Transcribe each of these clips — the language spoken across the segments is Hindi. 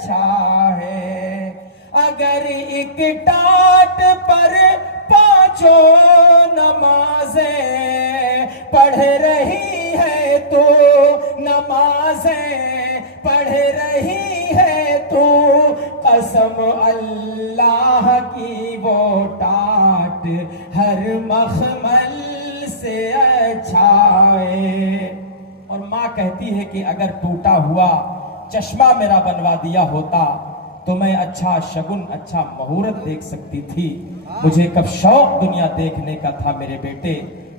अच्छा है। अगर एक टाट पर पांचों नमाजें पढ़ रही है तो, नमाजें पढ़ रही है तो, कसम अल्लाह की वो टाट हर मखमल से अच्छा है। और माँ कहती है कि अगर टूटा हुआ चश्मा मेरा बनवा दिया होता तो मैं अच्छा शगुन, अच्छा मुहूर्त देख सकती थी। मुझे कब शौक दुनिया देखने का था मेरे बेटे,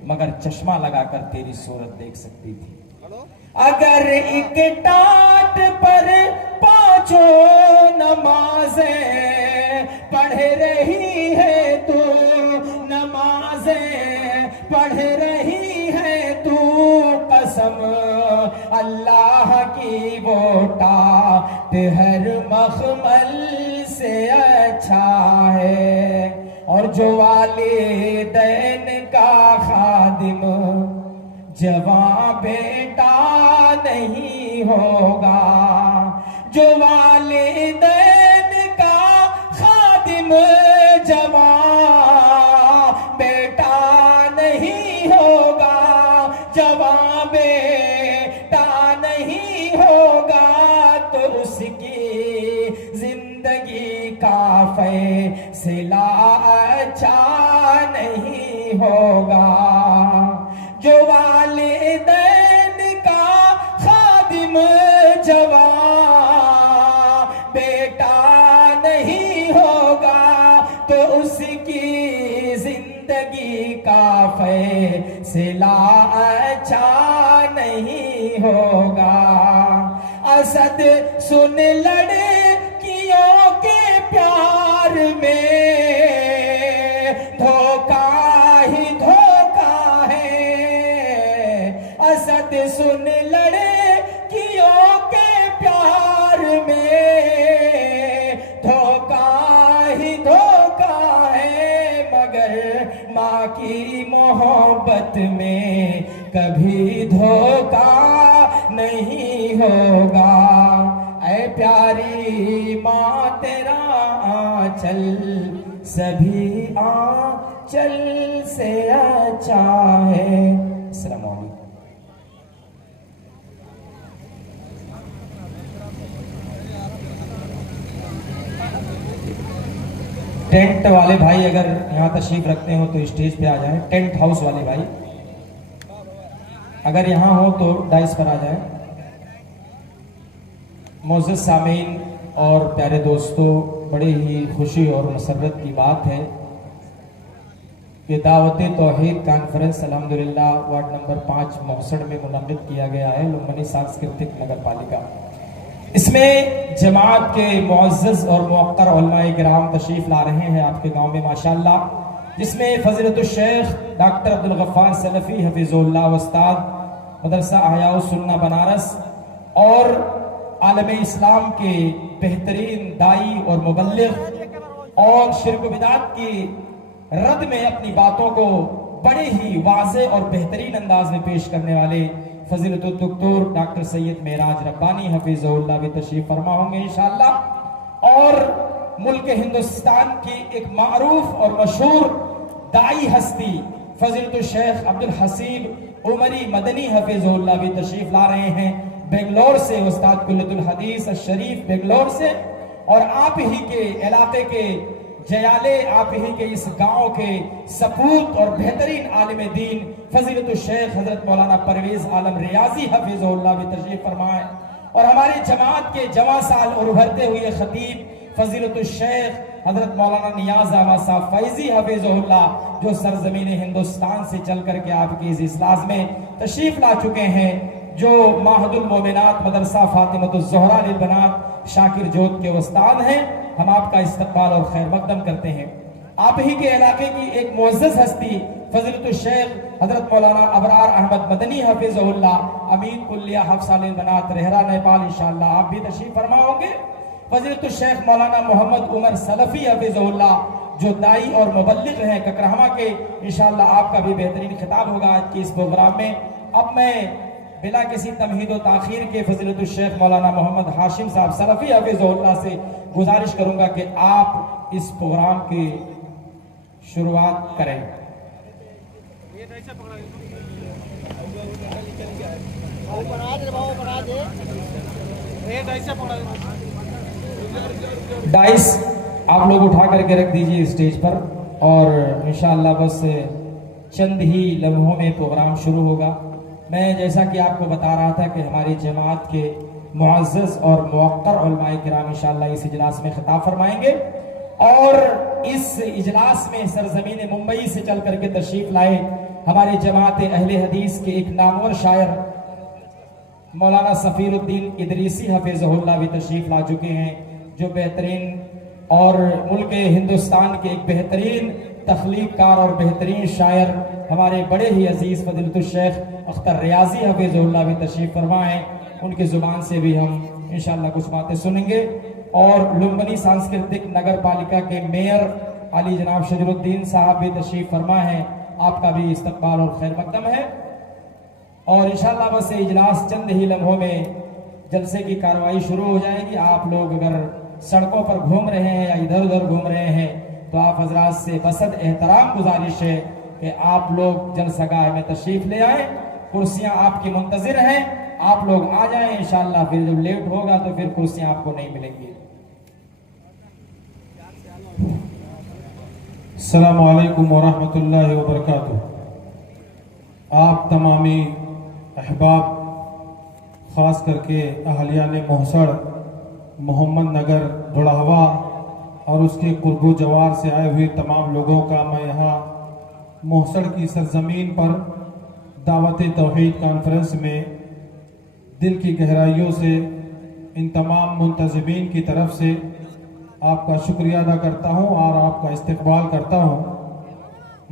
मगर चश्मा लगाकर तेरी सूरत देख सकती थी। अगर एक टाट पर पांचों नमाजें पढ़ रही है तो, नमाजें पढ़ रही है तो, कसम अल्लाह की वो टाट हर मखमल से अच्छा है। और जो वालिदैन का खादिम जवां बेटा नहीं होगा, जो वालिदैन का खादिम जवां बेटा नहीं होगा, जवां बेटा नहीं होगा, तो उसकी जिंदगी का फैसला अच्छा नहीं होगा। जो वालिदैन का खादिम जवां बेटा नहीं होगा, तो उसकी जिंदगी का फैसला अच्छा नहीं होगा। असद सुन लड़कियों के प्यार में धोखा ही धोखा है। असद सुन लड़कियों के प्यार में धोखा ही धोखा है, मगर माँ की मोहब्बत में कभी धोखा नहीं होगा। ऐ प्यारी माँ तेरा आंचल सभी आंचल से अच्छा है। अस्सलाम वालेकुम। टेंट वाले भाई अगर यहाँ तशरीफ रखते हो तो स्टेज पे आ जाएं। टेंट हाउस वाले भाई अगर यहाँ हो तो डाइस पर आ जाएं। मोअज़्ज़ज़ सामीन और प्यारे दोस्तों, बड़े ही खुशी और मसरत की बात है कि दावत तौहीद कॉन्फ्रेंस अल्हम्दुलिल्लाह वार्ड नंबर 5 मोहसड़ में मुनक़्क़िद किया गया है, लुम्बिनी सांस्कृतिक नगर पालिका। इसमें जमात के मुअज़्ज़ज़ और मुवक्कर उलमाए किराम तशरीफ ला रहे हैं आपके गांव में माशाअल्लाह, जिसमें फ़ज़ीलतुल शेख डॉक्टर अब्दुल गफ्फार सलफ़ी हफ़िज़ुल्लाह उस्ताद मदरसा अहया सुन्ना बनारस और आलम इस्लाम के बेहतरीन दाई और मुबल्लिग़ और शिर्क बिदात की रद में अपनी बातों को बड़े ही वाज़े और बेहतरीन अंदाज में पेश करने वाले फ़ज़ीलतुल डॉक्टर डॉक्टर सैयद मेराज रब्बानी हफ़िज़हुल्लाह भी तशरीफ फरमा होंगे इंशाअल्लाह। और मुल्क हिंदुस्तान की एक मारूफ और मशहूर दाई हस्ती फ़ज़ीलतुल शेख अब्दुल हसीब उमरी मदनी हफ़िज़हुल्लाह भी तशरीफ ला रहे हैं बेंगलोर से, उस्ताद कुल्लतुल हदीस शरीफ बेंगलोर से। और आप ही के इलाके के जयाले, आप ही के इस गांव के सपूत और बेहतरीन आलिम दीन फ़ज़ीलतुल शेख हज़रत मौलाना परवेज़ आलम रियाजी हफ़िज़हुल्लाह भी तशरीफ फरमाएं। और हमारे जमात के जवां साल और उभरते हुए खतीब फ़ज़ीलतुल शेख हज़रत मौलाना नियाज़ अहमद साहब फैज़ी हफ़िज़हुल्लाह, जो सरज़मीन हिंदुस्तान से चल करके आपकी इस इजलास में तशरीफ ला चुके हैं, जो माहदुल मोमिनात मदरसा फ़ातिमतुज़ ज़हरा लिल बनात शाकिर जोत के उस्ताद हैं। हम आपका इस्तक़बाल और खैर मक़दम करते हैं। आप ही के इलाके की एक मुअज़्ज़ज़ हस्ती फ़ज़ीलतुल शेख हज़रत मौलाना अबरार अहमद मदनी हफ़िज़हुल्लाह, अमीन कुल्लिया हफ्सा लिल बनात रेहरा नेपाल, इंशाअल्लाह आप भी तशरीफ फरमा होंगे। फ़ज़ीलतुल शेख मौलाना मोहम्मद उमर सलफ़ी हफ़िज़हुल्लाह, जो दाई और मुबल्लिग़ हैं ककरहमा के, इंशाअल्लाह आपका भी बेहतरीन खिताब होगा आज के इस प्रोग्राम में। अब मैं बिला किसी तमहीद व ताखीर के फजीलतुल शेख मौलाना मोहम्मद हाशिम साहब सलफी हफीज़ुल्लाह से गुजारिश करूंगा कि आप इस प्रोग्राम की शुरुआत करें। डाइस आप लोग उठा करके रख दीजिए स्टेज पर और इंशाअल्लाह बस चंद ही लम्हों में प्रोग्राम शुरू होगा। मैं जैसा कि आपको बता रहा था कि हमारी जमात के मुअज़्ज़ज़ और मुवक्कर उलमाए किराम इंशाअल्लाह इस इजलास में खिताब फरमाएंगे और इस इजलास में सरजमीन मुंबई से चल करके तशरीफ लाए हमारे जमात अहले हदीस के एक नामवर शायर मौलाना सफीरुद्दीन इदरीसी हफीज़हुल्लाह भी तशरीफ ला चुके हैं, जो बेहतरीन और मुल्क हिंदुस्तान के एक बेहतरीन तख्लीक़कार और बेहतरीन शायर हमारे बड़े ही अजीज़ फजीलतुल शेख अख्तर रियाजी हफीज़हुल्लाह भी तशरीफ फरमा हैं। उनकी ज़ुबान से भी हम इंशाअल्लाह कुछ बातें सुनेंगे। और लुम्बनी सांस्कृतिक नगर पालिका के मेयर अली जनाब शजरुद्दीन साहब भी तशरीफ फरमा है, आपका भी इस्तकबाल और खैर मकदम है। और इंशाअल्लाह बस इजलास चंद ही लम्हों में जलसे की कार्रवाई शुरू हो जाएगी। आप लोग अगर सड़कों पर घूम रहे हैं या इधर उधर घूम रहे हैं तो आप हजरात से बसद एहतराम गुजारिश है कि आप लोग जलसगाह में तशरीफ ले आए। कुर्सियां आपकी मुंतजिर हैं, आप लोग आ जाएं इंशाअल्लाह। फिर जब लेट होगा तो फिर कुर्सियां आपको नहीं मिलेंगी। अस्सलामु अलैकुम वरहमतुल्लाहि वबरकातुहू। आप तमामी अहबाब ख़ास करके अहलियान मोहसड़, मोहम्मद नगर, बुढ़ावा और उसके कुर्बो जवार से आए हुए तमाम लोगों का मैं यहाँ मोहसड़ की सरजमीन पर दावत तौहीद कॉन्फ्रेंस में दिल की गहराइयों से इन तमाम मुंतज़िमीन की तरफ से आपका शुक्रिया अदा करता हूँ और आपका इस्तकबाल करता हूँ।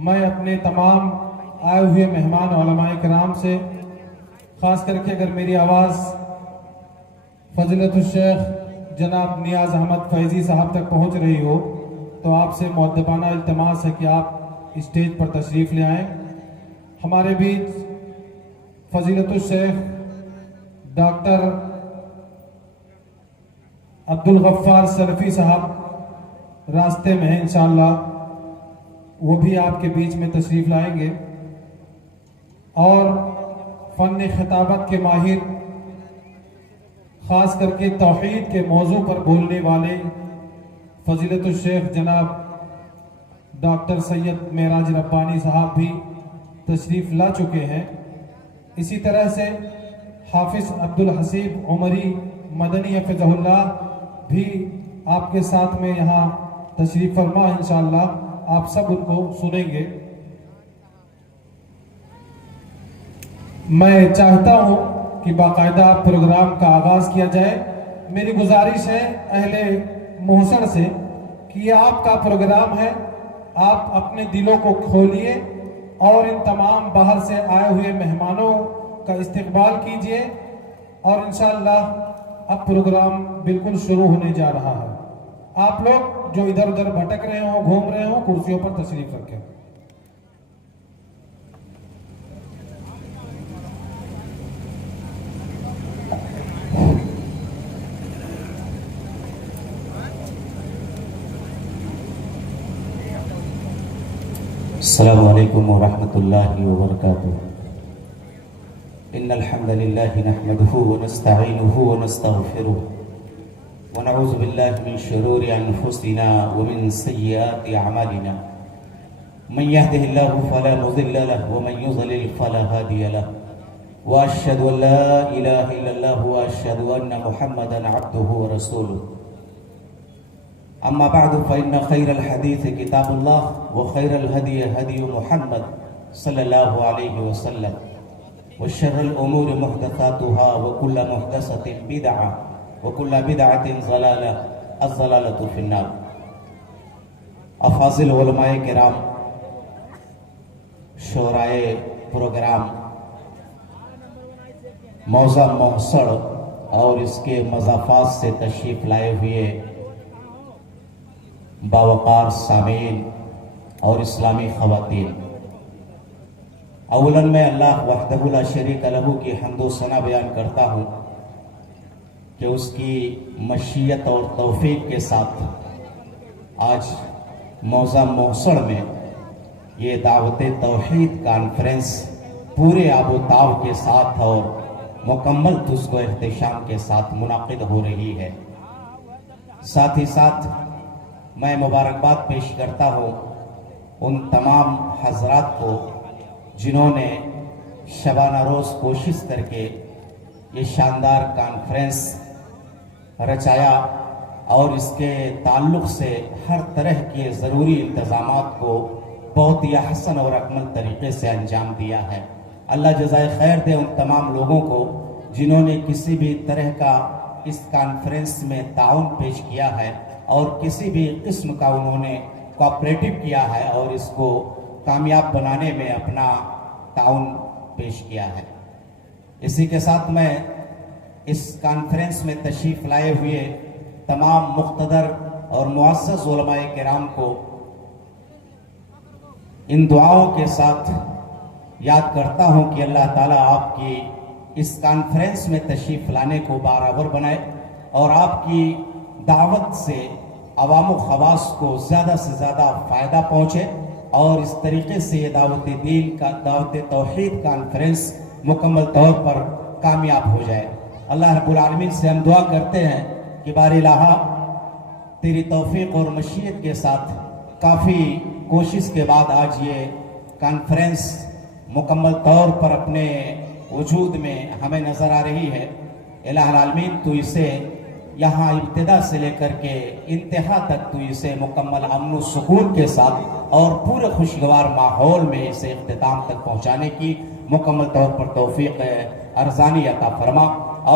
मैं अपने तमाम आए हुए मेहमान उलमाए किराम से ख़ास करके अगर मेरी आवाज़ फजीलतुल शेख जनाब नियाज़ अहमद फैज़ी साहब तक पहुँच रही हो तो आपसे मुअद्दबाना इल्तिमास है कि आप स्टेज पर तशरीफ़ ले आएँ। हमारे बीच फजीलतुल शेख डॉक्टर अब्दुल गफ्फार सलफ़ी साहब रास्ते में हैं, इंशाअल्लाह वो भी आपके बीच में तशरीफ़ लाएंगे। और फ़न खिताबत के माहिर ख़ास करके तौहीद के मौजू पर बोलने वाले फजीलतुल शेख जनाब डॉक्टर सैयद मेराज रब्बानी साहब भी तशरीफ़ ला चुके हैं। इसी तरह से हाफिज़ अब्दुल हसीब उमरी मदनी हफ़िज़हुल्लाह भी आपके साथ में यहाँ तशरीफ़ फरमा। इंशाअल्लाह आप सब उनको सुनेंगे। मैं चाहता हूँ कि बाकायदा प्रोग्राम का आगाज़ किया जाए। मेरी गुजारिश है अहले मोहसड़ से कि ये आपका प्रोग्राम है, आप अपने दिलों को खोलिए और इन तमाम बाहर से आए हुए मेहमानों का इस्तकबाल कीजिए और इंशाअल्लाह अब प्रोग्राम बिल्कुल शुरू होने जा रहा है। आप लोग जो इधर उधर भटक रहे हो, घूम रहे हो, कुर्सियों पर तशरीफ रखें। अस्सलामु अलैकुम वरहमतुल्लाहि वबरकातुहू। इन्नल हम्दलिल्लाहि नहमदुहु व नस्तईनुहु व नस्तगफिरुहु व नऊज़ु बिल्लाहि मिन शुरूरि अनफुसिना व मिन सय्यिआति अअमालिना। मन यहदिहिल्लाहु फला मुज़िल्ल लहु व मन युज़लिल फला हादिय लहु व अशहदु अन ला इलाहा इल्लल्लाह व अशहदु अन्न मुहम्मदन अब्दुहु व रसूलुहु। अम्मा बअदु फ़इन्न खैरल हदीस किताबुल्लाह व खैरल हदी हदी मुहम्मद सल्लल्लाहु अलैहि वसल्लम व शर्रल उमूरि मुहदसातुहा व कुल्लु मुहदसतिन बिदअह व कुल्लु बिदअतिन ज़लाला अज़्ज़लालतु फिन्नार। अफाज़िल उलमाए किराम, शोराए प्रोग्राम, मौज़ा मोहसड़ और इसके मज़ाफ़ात से तशरीफ़ लाए हुए बावकार सामीन और इस्लामी ख़वातीन, अवलन मैं अल्लाह वहदहु ला शरीक लहू की हम्दो सना बयान करता हूँ कि उसकी मशीयत और तौफीक के साथ आज मौज़ा मोहसड़ में ये दावत तौहीद कॉन्फ्रेंस पूरे आबोताव के साथ और मुकम्मल तुस्को एहतशाम के साथ मुनाकिद हो रही है। साथ ही साथ मैं मुबारकबाद पेश करता हूँ उन तमाम हजरात को जिन्होंने शबाना रोज़ कोशिश करके ये शानदार कॉन्फ्रेंस रचाया और इसके ताल्लुक़ से हर तरह के ज़रूरी इंतज़ामात को बहुत ही अहसन और अकमल तरीके से अंजाम दिया है। अल्लाह जज़ाए खैर दे उन तमाम लोगों को जिन्होंने किसी भी तरह का इस कॉन्फ्रेंस में ताउन पेश किया है और किसी भी किस्म का उन्होंने कोऑपरेटिव किया है और इसको कामयाब बनाने में अपना ताउन पेश किया है। इसी के साथ मैं इस कॉन्फ्रेंस में तशरीफ़ लाए हुए तमाम मुक़्तदर और मुअज़्ज़ज़ उलमाए किराम को इन दुआओं के साथ याद करता हूं कि अल्लाह ताला आपकी इस कॉन्फ्रेंस में तशरीफ़ लाने को बाराबर बनाए और आपकी दावत से अवाम ख़वास को ज़्यादा से ज़्यादा फ़ायदा पहुँचे और इस तरीके से ये दावत दीन का दावत तौहीद कॉन्फ्रेंस मुकम्मल तौर पर कामयाब हो जाए। अल्लाह रब्बुल आलमीन से हम दुआ करते हैं कि बारी लाहा तेरी तौफीक और मशीयत के साथ काफ़ी कोशिश के बाद आज ये कॉन्फ्रेंस मुकम्मल तौर पर अपने वजूद में हमें नज़र आ रही है। इलाहुल आलमीन तू इसे यहाँ इब्तिदा से लेकर के इंतहा तक तू इसे मुकम्मल अमन व सुकून के साथ और पूरे खुशगवार माहौल में इसे इख्तिताम तक पहुँचाने की मुकम्मल तौर पर तौफीक अर्ज़ानी अता फरमा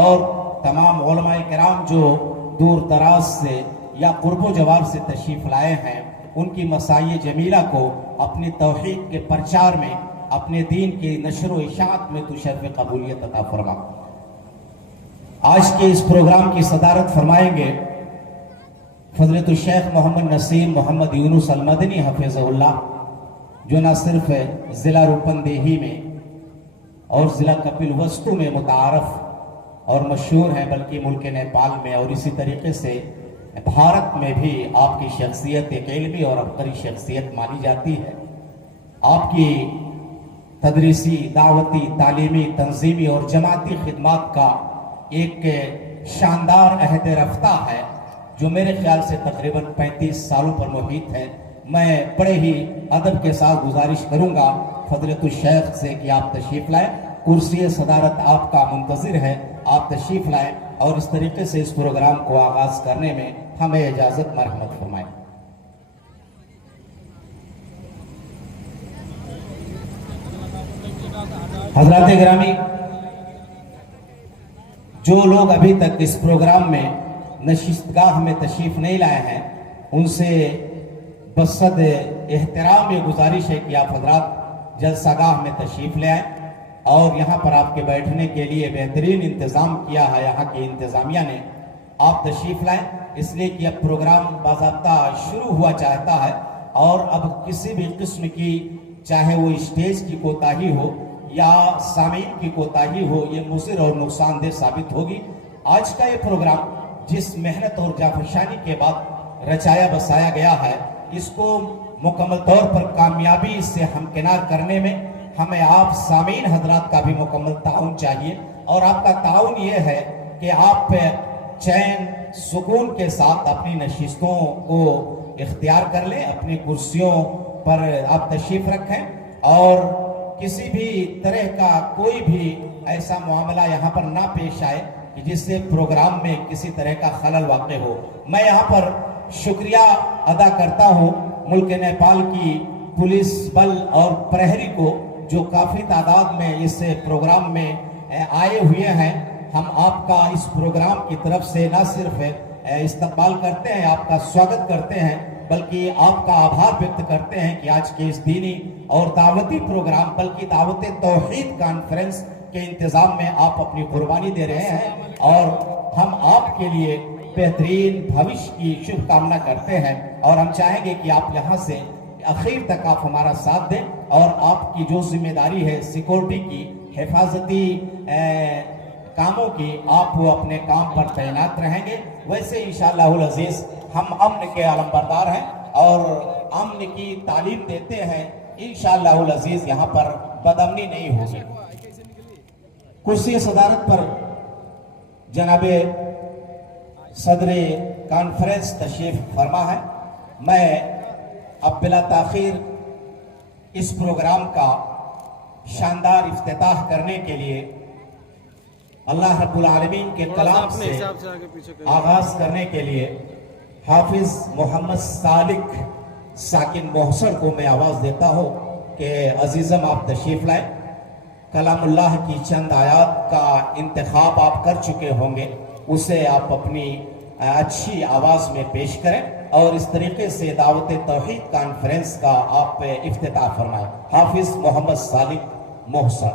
और तमाम उलमाए किराम जो दूर दराज से या कुर्बो जवार से तशरीफ़ लाए हैं उनकी मसाई जमीला को अपनी तौहीद के प्रचार में अपने दीन की नशर व इशाअत में तू शर्फ़ कबूलियत अता फरमा। आज के इस प्रोग्राम की सदारत फरमाएंगे फज़लतुल शेख मोहम्मद नसीम मोहम्मद यूनुस अल मदनी हफ़िज़हुल्लाह, जो न सिर्फ ज़िला रूपनदेही में और ज़िला कपिलवस्तु में मुतारफ़ और मशहूर हैं बल्कि मुल्क नेपाल में और इसी तरीके से भारत में भी आपकी शख्सियत एक इल्मी और अबकरी शख्सियत मानी जाती है। आपकी तदरीसी, दावती, तालीमी, तंजीमी और जमाती खिदमात का एक शानदार अहद रफ्ता है जो मेरे ख्याल से तकरीबन 35 सालों पर मुहित है। मैं बड़े ही अदब के साथ गुजारिश करूंगा फज़लतुल शेख से कि आप तशरीफ़ लाएं। कुर्सी सदारत आपका मुंतज़िर है, आप तशरीफ़ लाएं और इस तरीके से इस प्रोग्राम को आगाज़ करने में हमें इजाज़त मरहमत फरमाएं। हज़रात गिरामी, जो लोग अभी तक इस प्रोग्राम में नशिस्तगाह में तशरीफ़ नहीं लाए हैं उनसे बसद एहतराम ये गुजारिश है कि आप हज़रात जलसागाह में तशरीफ़ ले आएँ और यहाँ पर आपके बैठने के लिए बेहतरीन इंतज़ाम किया है यहाँ की इंतज़ामिया ने। आप तशरीफ़ लाएँ इसलिए कि अब प्रोग्राम बाज़ाब्ता शुरू हुआ चाहता है और अब किसी भी किस्म की चाहे वो स्टेज की कोताही हो या सामीन की कोताही हो, ये मुज़िर और नुकसानदेह साबित होगी। आज का ये प्रोग्राम जिस मेहनत और जाफरशानी के बाद रचाया बसाया गया है, इसको मुकम्मल तौर पर कामयाबी से हमकिनार करने में हमें आप सामीन हजरात का भी मुकम्मल ताउन चाहिए और आपका ताउन ये है कि आप चैन सुकून के साथ अपनी नशिस्तों को इख्तियार कर लें, अपनी कुर्सियों पर आप तशरीफ़ रखें और किसी भी तरह का कोई भी ऐसा मामला यहाँ पर ना पेश आए कि जिससे प्रोग्राम में किसी तरह का खलल वाक़ हो। मैं यहाँ पर शुक्रिया अदा करता हूँ मुल्क नेपाल की पुलिस बल और प्रहरी को जो काफ़ी तादाद में इस प्रोग्राम में आए हुए हैं। हम आपका इस प्रोग्राम की तरफ से न सिर्फ इस्तकबाल करते हैं, आपका स्वागत करते हैं, बल्कि आपका आभार व्यक्त करते हैं कि आज के इस दीनी और दावती प्रोग्राम बल्कि दावत तौहीद कॉन्फ्रेंस के इंतज़ाम में आप अपनी कुर्बानी दे रहे हैं और हम आपके लिए बेहतरीन भविष्य की शुभकामना करते हैं और हम चाहेंगे कि आप यहाँ से आखिर तक आप हमारा साथ दें और आपकी जो जिम्मेदारी है सिक्योरिटी की, हिफाजती कामों की, आप वो अपने काम पर तैनात रहेंगे। वैसे इंशाअल्लाहुल अजीज हम अमन के अलमबरदार हैं और अमन की तालीम देते हैं। इंशाअल्लाहुल अजीज यहाँ पर बदअमनी नहीं होगी। कुर्सी सदारत पर जनाबे सदर कॉन्फ्रेंस तशरीफ फरमा है। मैं अब बिला ताखीर इस प्रोग्राम का शानदार इफ्तिताह करने के लिए अल्लाह रब्बुल आलमीन के कलाम से आगाज करने के लिए हाफिज मोहम्मद सालिक साकिन मोहसन को मैं आवाज देता हूँ कि अजीजम आप तशरीफ लाए। कलामुल्लाह की चंद आयात का इंतखाब आप कर चुके होंगे, उसे आप अपनी अच्छी आवाज में पेश करें और इस तरीके से दावत तौहीद कॉन्फ्रेंस का आप इफ्तिताह फरमाएं। हाफिज मोहम्मद सालिक मोहसन।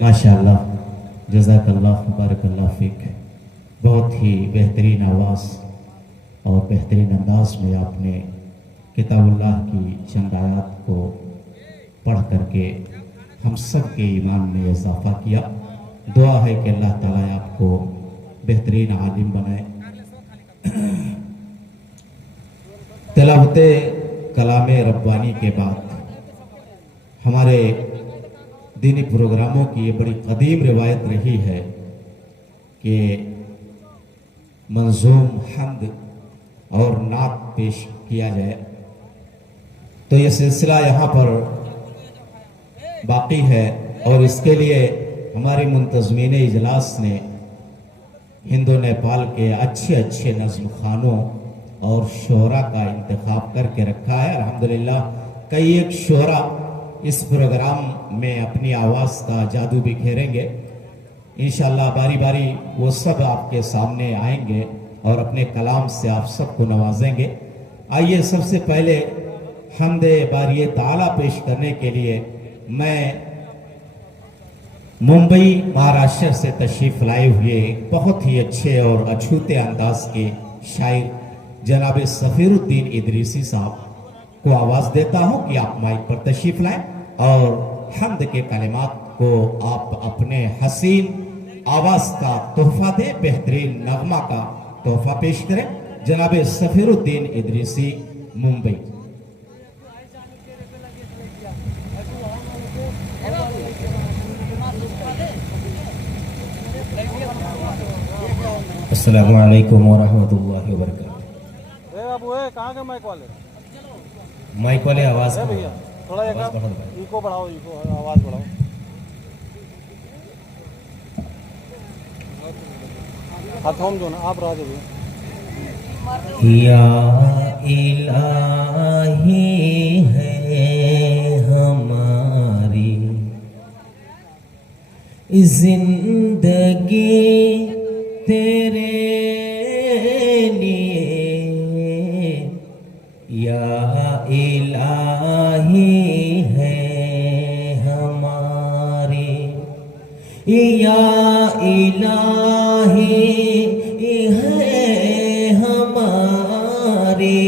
माशाअल्लाह, जज़ाकल्लाह, बारकल्लाह फ़ीक। बहुत ही बेहतरीन आवाज़ और बेहतरीन अंदाज में आपने किताबुल्लाह की चंद आयात को पढ़ करके हम सब के ईमान में इजाफा किया। दुआ है कि अल्लाह ताला आपको बेहतरीन आलिम बनाए। तिलावते कलामे रब्बानी के बाद हमारे दीनी प्रोग्रामों की ये बड़ी कदीम रिवायत रही है कि मंजूम, हम्द और नात पेश किया जाए। तो ये सिलसिला यहाँ पर बाकी है और इसके लिए हमारे मुंतज़मीन इजलास ने हिंदो नेपाल के अच्छे अच्छे नज़्म खानों और शोरा का इंतखाब करके रखा है। अल्हम्दुलिल्लाह कई एक शोरा इस प्रोग्राम में अपनी आवाज़ का जादू बिखेरेंगे। इंशाअल्लाह बारी बारी वो सब आपके सामने आएंगे और अपने कलाम से आप सबको नवाजेंगे। आइए सबसे पहले हमदे बारिए ताला पेश करने के लिए मैं मुंबई महाराष्ट्र से तशरीफ लाए हुए बहुत ही अच्छे और अछूते अंदाज के शायर जनाब सफीरुद्दीन इदरीसी साहब को आवाज देता हूं कि आप माइक पर तशरीफ लाएं और हम्द के कलिमात को आप अपने हसीन आवाज का तोहफा दें, बेहतरीन नगमा का तोहफा पेश करें। जनाब सफीरुद्दीन इदरीसी, मुंबई। अस्सलामु अलैकुम वरहमतुल्लाहि वबरकातुहू। कहाँ के माइक वाले? माइक वाले आवाज है भैया, थोड़ा एक आवाज बढ़ाओ। इको बढ़ाओ, इको आवाज बढ़ाओ। हाथ थम दो ना, आप रह दो भैया। या इलाही है हमारी जिंदगी तेरे लिए, या इलाही है हमारी, या इलाही है हमारी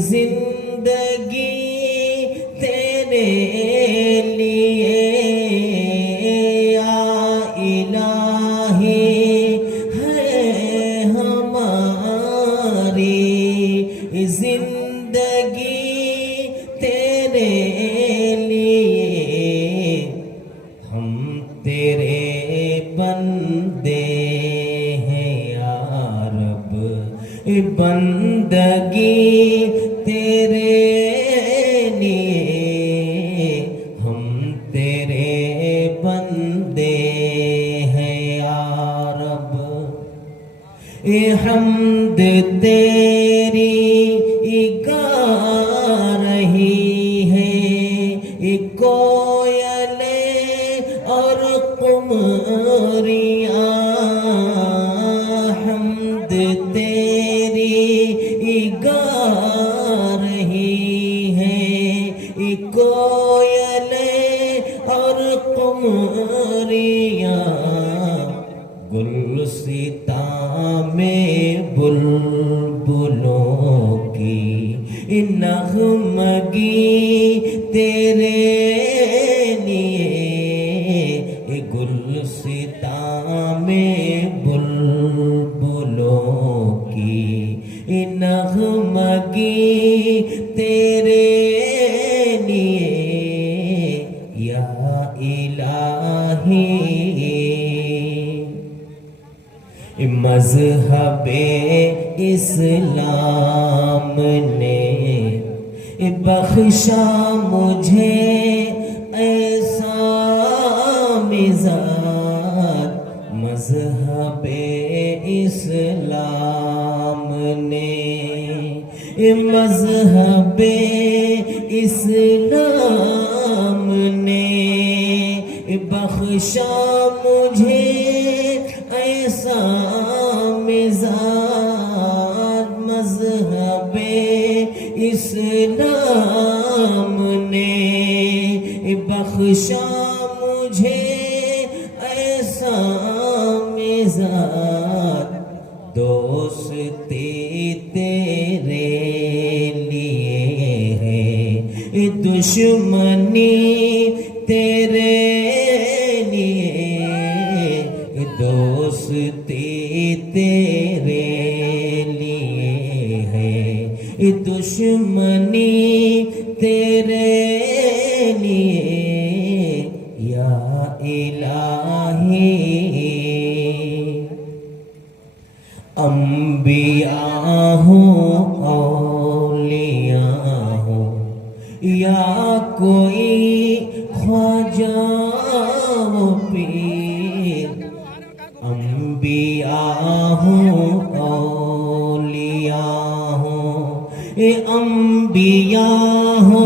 जिंदगी तेरे लिए, या इलाही है हमारी जिंदगी तेरे लिए। हम तेरे बंदे हैं या रब, बंदगी तेरे लिए। हम तेरे बंदे हैं या रब, हम्द तेरी गा रही है कोयले और कुमरियाँ। हम्द तेरी गा रही है कोयले और कुमरियाँ। गुलसिता में बुलबुलों की नगमगी तेरे लिए। गुलसिता में बुलबुलों की नगमगी तेरे लिए, या इलाही। मज़हबे इस्लाम ने बख्शा मुझे ऐसा मिज़ाज। मज़हबे इस्लाम ने, मज़हबे इस्लाम ने बख्शा मुझे ऐसा मिज़ाज। मज़हबे इस्लाम ने बख्शा मुझे दुश्मनी तेरे लिए, दोस्ती तेरे लिए है, दुश्मनी तेरे लिए या इलाही। अंबिया हो औलिया हो या कोई ख्वाजा वो पीर, अंबिया हो औलिया हो, अंबिया हो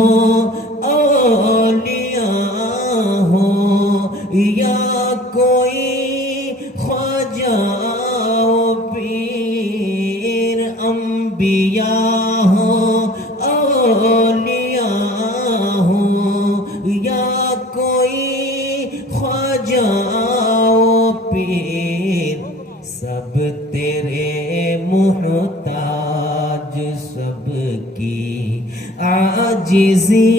औलिया हो या कोई ख्वाजा वो पीर, अंबिया हो औलिया हो या कोई ख्वाजा वो पीर, सब तेरे मुहताज, सबकी आजिज़ी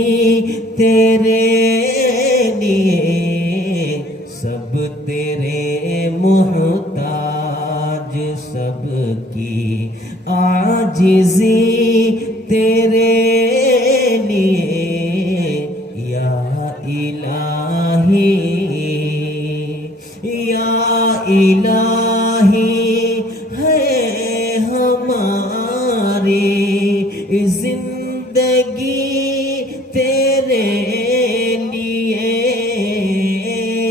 तेरे लिए, सब तेरे मुहताज, सबकी आजिज़ी तेरे लिए या इलाही, या इलाही है हमारी जिंदगी तेरे लिए,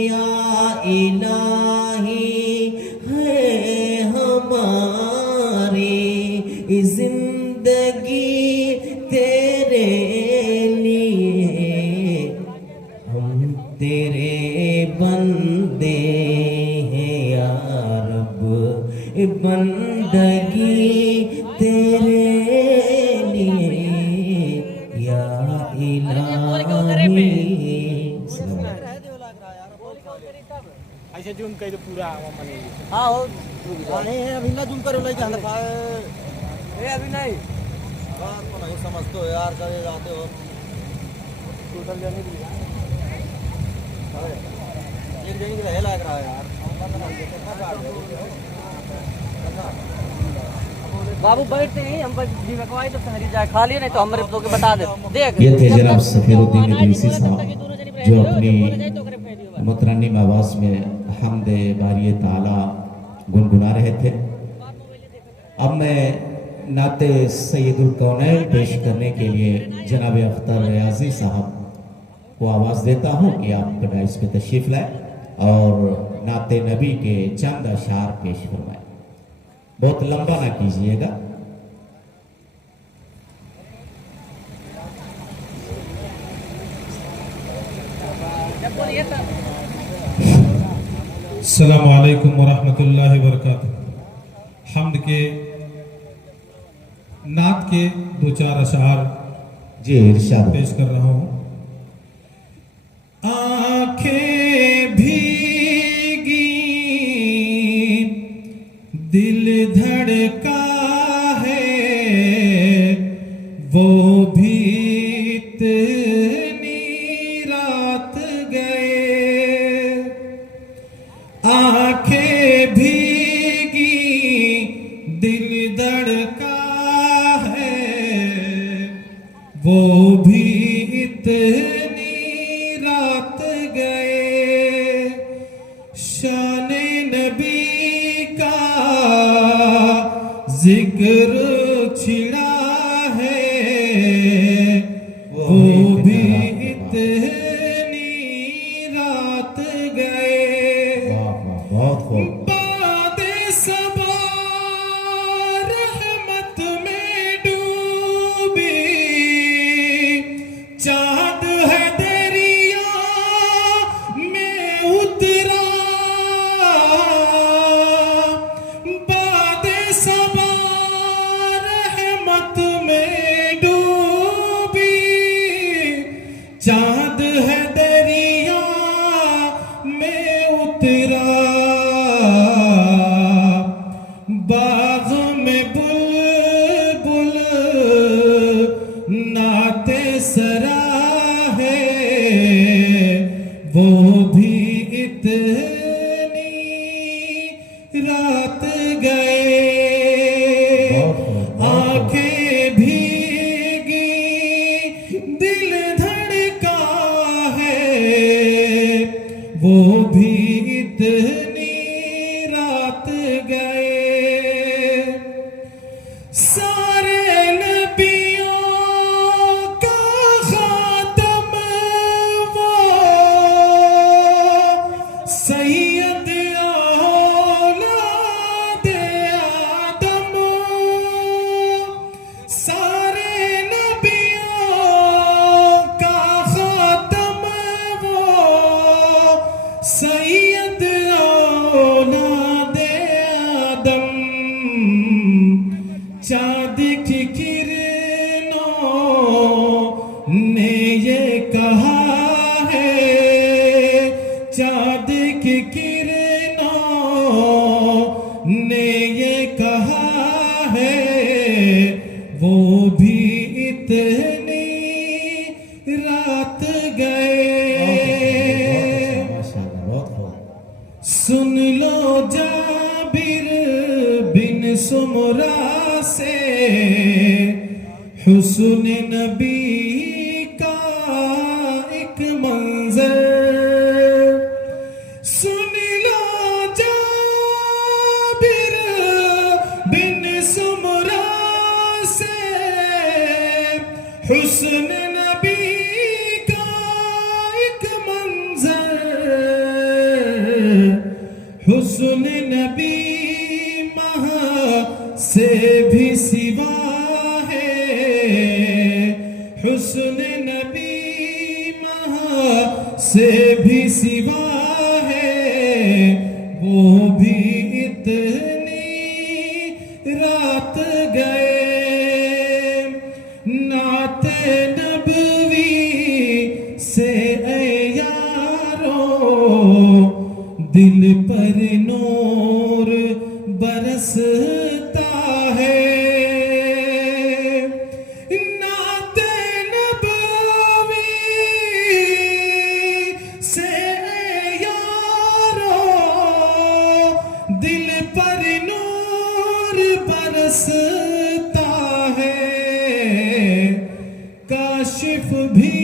या इलाही है हमारी जिंदगी तेरे लिए, हम तेरे बंदे हैं या रब, बंदगी तेरे लिए या इलाही। ऐसे जूम कर पूरा मने हां हो नहीं अभी ना जूम करे लेके हां ए अभी नहीं बात को नहीं समझते हो यार, करे जाते हो टोटल जाने के लिए एक जगह के रह लग रहा है यार। बाबू बैठते हैं हम दिखवाई तो शहरी जाए खा लिए, नहीं तो हमारे लोग बता दे देख। ये थे जनाब सफीरुद्दीन इदरीसी साहब जो अपनी मुतरन्निम आवाज में हमदे बारी ताला गुनगुना रहे थे। अब मैं नाते सैयदुल कौनैन पेश करने के लिए जनाब अख्तर रियाजी साहब को आवाज देता हूं कि आप डाइस पे तशरीफ लाए और नाते नबी के चंद अशार पेश फरमाए। बहुत लंबा ना कीजिएगा। अस्सलामु अलैकुम वरहमतुल्लाहि वबरकातुहू। हम्द के नात के दो चार अशार जी इरशाद पेश कर रहा हूं। आंखें भीगी दिल धड़का है वो भी इतनी रात गए। आंखें भीगी दिल धड़का वो भी इतनी रात गए। शान नबी का जिक्र छिड़ा है वो भी इतनी रात गए। बहुत खूब। चाँद है दरिया में उतरा, बादे सबा वो भी इतनी रात गए, आंखें भीगी दिल धड़का है, वो भी इतनी रात गए। सारे नबियों का खातम वो सैयद औलाद आदम, सारे नबियों का खातम वो सैयद औलाद आदम। चाँद की किरणों ने ये कहा है, चाँद की किरणों ने ये कहा है, वो भी इतनी रात गए। सुन लो जाबिर बिन सुमरा से हुस्न नबी का एक मंजर, सुन लो जाबिर बिन सुमरा से हुस्न नबी का एक मंजर, हुस्न नबी से भी सिवा है, हुस्न नबी से भी सिवा है, वो भी इतनी रात गए। नाते नबवी से ऐ यारों दिल पर नूर बरसता है, नाते नबवी से यारो दिल पर नूर बरसता है। काशिफ भी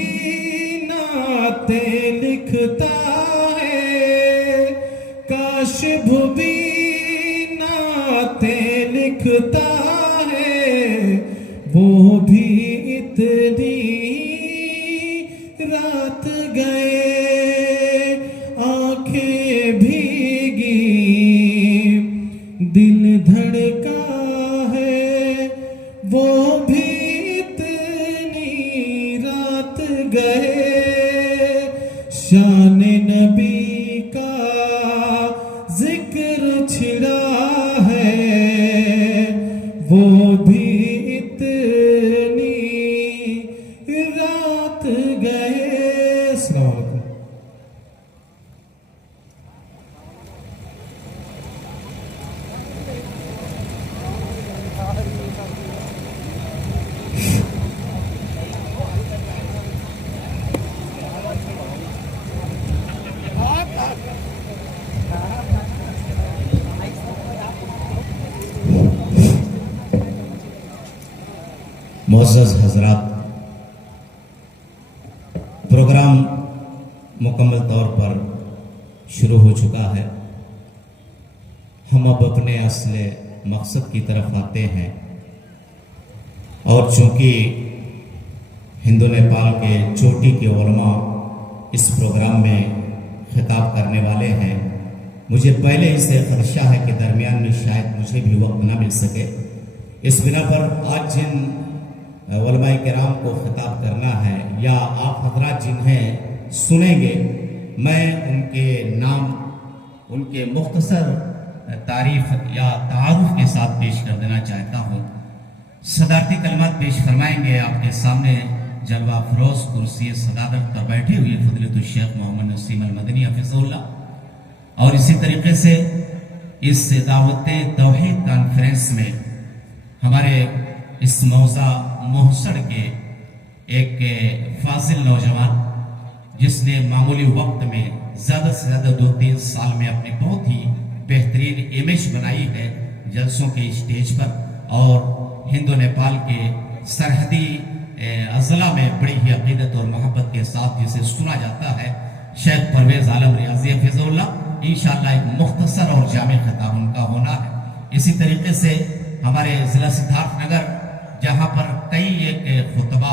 नाते लिखता है, काशिफ भी लिखता है, वो भी इतनी रात गए। आंखें भीगी दिल धड़का है, वो भी इतनी रात गए। शान नबी का जिक्र छिड़ा है, वो भी इतनी रात गए। अस्सलाम वालेकुम। मुअज़्ज़ज़ हज़रात, प्रोग्राम मुकम्मल तौर पर शुरू हो चुका है। हम अब अपने असले मकसद की तरफ आते हैं, और चूंकि हिंदू नेपाल के चोटी के उलमा इस प्रोग्राम में खिताब करने वाले हैं, मुझे पहले ही से खदशा है कि दरमियान में शायद मुझे भी वक्त ना मिल सके। इस बिना पर आज जिन उलमाए किराम को खिताब करना है, या आप हजरात जिन्हें सुनेंगे, मैं उनके नाम, उनके मुख्तसर तारीफ या तारुफ के साथ पेश कर देना चाहता हूँ। सदारती कलमात पेश फरमाएंगे आपके सामने जलवा फरोज कुर्सी सदादत पर बैठे हुए फजलत शेख मोहम्मद नसीम अल मदनी हफिज़ुल्लाह। और इसी तरीके से इस दावत तौहीद कॉन्फ्रेंस में हमारे इस मौजा मोहसड़ के एक फाजिल नौजवान जिसने मामूली वक्त में ज़्यादा से ज़्यादा 2-3 साल में अपनी बहुत ही बेहतरीन इमेज बनाई है जलसों के स्टेज पर, और हिंदू नेपाल के सरहदी अजला में बड़ी ही अकीदत और मोहब्बत के साथ जिसे सुना जाता है, शेख परवेज आलम रियाजी हफिज़ुल्लाह। इंशाअल्लाह एक मुख्तसर और जामे खिताब उनका होना है। इसी तरीके से हमारे ज़िला सिद्धार्थनगर, जहाँ पर कई एक खुतबा